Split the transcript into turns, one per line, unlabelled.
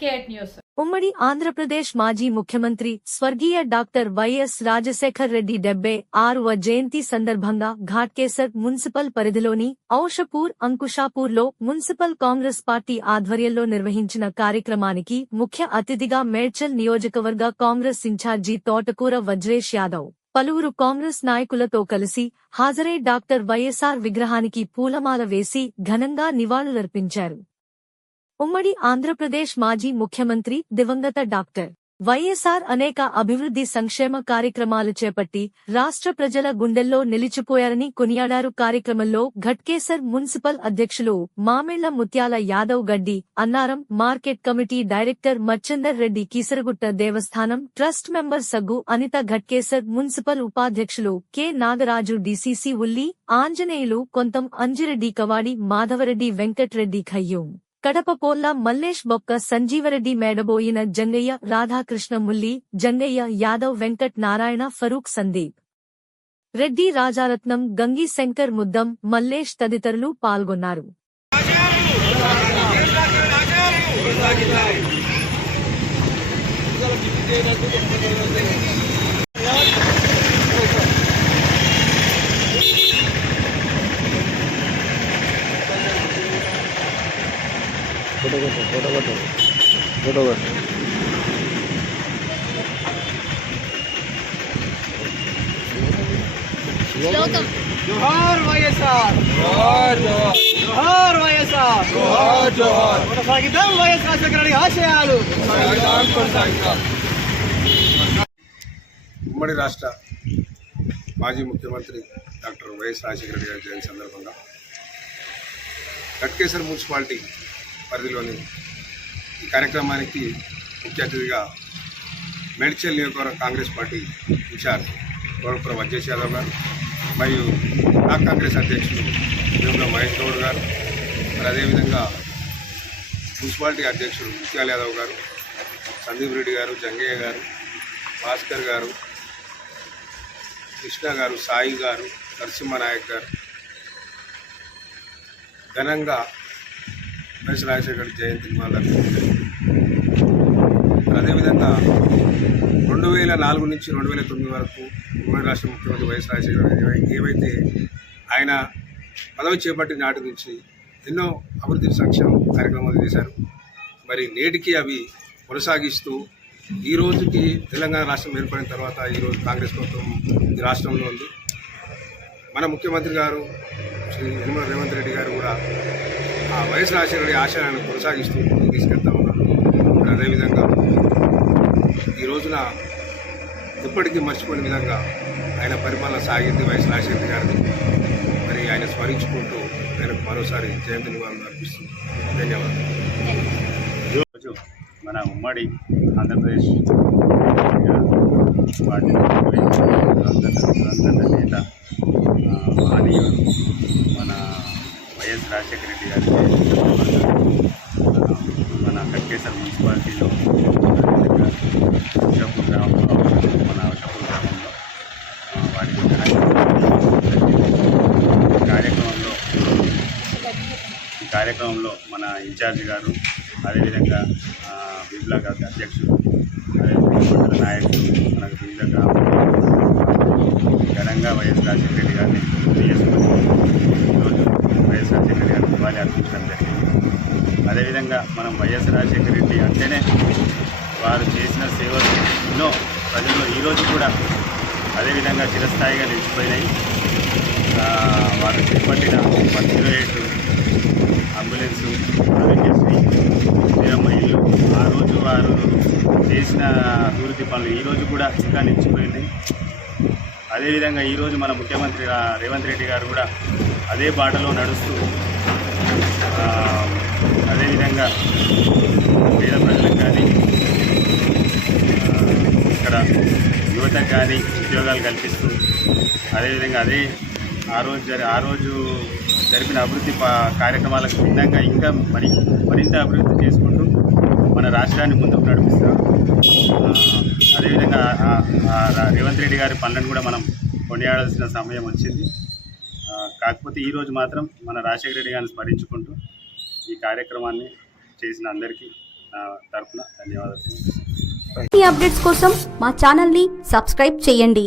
Fake news.
ఉమ్మడి ఆంధ్రప్రదేశ్ మాజీ ముఖ్యమంత్రి స్వర్గీయ డాక్టర్ వైఎస్ రాజశేఖర్ రెడ్డి డెబ్బై ఆరువ జయంతి సందర్భంగా ఘాట్కేసర్ మున్సిపల్ పరిధిలోని ఔషపూర్ అంకుషాపూర్లో మున్సిపల్ కాంగ్రెస్ పార్టీ ఆధ్వర్యంలో నిర్వహించిన కార్యక్రమానికి ముఖ్య అతిథిగా మేడ్చల్ నియోజకవర్గ కాంగ్రెస్ ఇన్ఛార్జి తోటకూర వజ్రేష్ యాదవ్ పలువురు కాంగ్రెస్ నాయకులతో కలిసి హాజరై డాక్టర్ వైఎస్ఆర్ విగ్రహానికి పూలమాల వేసి ఘనంగా నివాళులర్పించారు. ఉమ్మడి ఆంధ్రప్రదేశ్ మాజీ ముఖ్యమంత్రి దివంగత డాక్టర్ వైఎస్ఆర్ అనేక అభివృద్ధి సంక్షేమ కార్యక్రమాలు చేపట్టి రాష్ట్ర ప్రజల గుండెల్లో నిలిచిపోయారని కొనియాడారు కార్యక్రమంలో ఘట్కేసర్ మున్సిపల్ అధ్యక్షులు Mamilla Mutyala Yadav Gaddi Annaram market committee director Macchandar Reddy Keesaragutta దేవస్థానం trust member Saggu Anitha Ghatkesar municipal ఉపాధ్యక్షులు కె నాగరాజు డిసిసి ఉల్లి ఆంజనేయులు కొంతం అంజిరెడ్డి కవాడి మాధవరెడ్డి వెంకట్రెడ్డి ఖయ్యూం. కడప పోల్ల మల్లేష్ బొక్క సంజీవరెడ్డి మేడబోయిన జంగయ్య రాధాకృష్ణ ముల్లి జంగయ్య యాదవ్ వెంకట్ నారాయణ ఫరూక్ సందీప్. రెడ్డి రాజారత్నం గంగి శంకర్ ముద్దం మల్లేష్ తదితరులు పాల్గొన్నారు.
ఫోటో కొట్టు ఫోటో కొట్టు ఫోటో కొట్టు.
జోహార్ వైఎస్ఆర్. జోహార్ వైఎస్ఆర్. కొనసాగిద్దాం వైఎస్ రాజశేఖర రెడ్డి ఆశయాలు
ఉమ్మడి రాష్ట్ర మాజీ ముఖ్యమంత్రి డాక్టర్ వైఎస్ రాజశేఖర రెడ్డి గారి జయంతి సందర్భంగా. గట్కేశ్వర మున్సిపాలిటీ పరిధిలోని ఈ కార్యక్రమానికి ముఖ్య అతిథిగా మేడ్చల్ నియోజకవర్గం కాంగ్రెస్ పార్టీ ఇన్ఛార్జ్ గౌరవపుర వజ్జేష్ యాదవ్ గారు మరియు బ్లాక్ కాంగ్రెస్ అధ్యక్షులు వేముల మహేష్ గౌడ్ గారు మరి అదేవిధంగా మున్సిపాలిటీ అధ్యక్షుడు ముత్యాల యాదవ్ గారు సందీప్ రెడ్డి గారు జంగయ్య గారు భాస్కర్ గారు కృష్ణ గారు సాయి గారు నరసింహనాయక్ గారు. ఘనంగా వైఎస్ రాజశేఖర్ జయంతి అదేవిధంగా రెండు వేల నాలుగు నుంచి రెండు వేల తొమ్మిది వరకు ఉమ్మడి రాష్ట్ర ముఖ్యమంత్రి వైఎస్ రాజశేఖర ఏవైతే ఆయన పదవి చేపట్టిన నాటి నుంచి ఎన్నో అభివృద్ధి సంక్షేమ కార్యక్రమాలు చేశారు. మరి నేటికి అవి కొనసాగిస్తూ ఈ రోజుకి తెలంగాణ రాష్ట్రం ఏర్పడిన తర్వాత ఈరోజు కాంగ్రెస్ ప్రభుత్వం ఈ రాష్ట్రంలో ఉంది. మన ముఖ్యమంత్రి గారు శ్రీ యనమల రేవంత్ రెడ్డి గారు కూడా ఆ వైఎస్ రాజశేఖర రెడ్డి ఆశయాలను కొనసాగిస్తూ ముందుకు తీసుకెళ్తా ఉన్నారు. అదేవిధంగా ఈ రోజున ఎప్పటికీ మర్చిపోని విధంగా ఆయన పరిపాలన సాగింది వైఎస్ రాజశేఖర గారిని మరి ఆయన స్మరించుకుంటూ ఆయనకు మరోసారి జయంతి నివాళులు అర్పిస్తుంది ధన్యవాదాలు.
ఈరోజు మన ఉమ్మడి ఆంధ్రప్రదేశ్ పార్టీ అందరి నేత ఆ, మన వైఎస్ రాజశేఖర రెడ్డి గారి మన కట్కేశ్వర మున్సిపాలిటీలో అశోకపూర్ గ్రామంలో మన అశోకపూర్ గ్రామంలో ఆ, వారికి కార్యక్రమంలో ఈ కార్యక్రమంలో మన ఇన్ఛార్జ్ గారు అదేవిధంగా ఆ, గారి అధ్యక్షుడు అదేవిధంగా నాయకులు మనకు వివిధ గ్రామాల్లో ఘనంగా వైఎస్ రాజశేఖర రెడ్డి గారిని గుర్తు చేసుకొని ఈరోజు వైఎస్ రాజశేఖర రెడ్డి గారికి నివాళి అర్పించడం జరిగింది అదేవిధంగా మనం వైఎస్ రాజశేఖర రెడ్డి అంటేనే వారు చేసిన సేవలు ఎన్నో ప్రజల్లో ఈరోజు కూడా అదేవిధంగా చిరస్థాయిగా నిలిచిపోయినాయి. వారు చేపట్టిన one zero eight ambulance Aarogyasri Indiramma ఇల్లు ఆ రోజు వారు చేసిన అభివృద్ధి పనులు ఈరోజు కూడా ఇంకా నిలిచిపోయినాయి అదేవిధంగా ఈరోజు మన ముఖ్యమంత్రి రేవంత్ రెడ్డి గారు కూడా అదే బాటలో నడుస్తూ అదేవిధంగా పేద ప్రజలకు కానీ ఇక్కడ యువతకు కానీ ఉద్యోగాలు కల్పిస్తూ అదేవిధంగా అదే ఆ రోజు జరి ఆ రోజు జరిపిన అభివృద్ధి పా- కార్యక్రమాలకు భిన్నంగా ఇంకా మరి మరింత అభివృద్ధి చేసుకుంటూ మన రాష్ట్రాన్ని ముందుకు నడిపిస్తాం. అదేవిధంగా రేవంత్ రెడ్డి గారి పనులను కూడా మనం కొనియాడాల్సిన సమయం వచ్చింది. కాకపోతే ఈరోజు మాత్రం మన రాజశేఖర రెడ్డి గారిని స్మరించుకుంటూ ఈ కార్యక్రమాన్ని చేసిన అందరికీ నా తరఫున ధన్యవాదాలు.
అప్డేట్స్ కోసం మా ఛానల్ని సబ్స్క్రైబ్ చేయండి.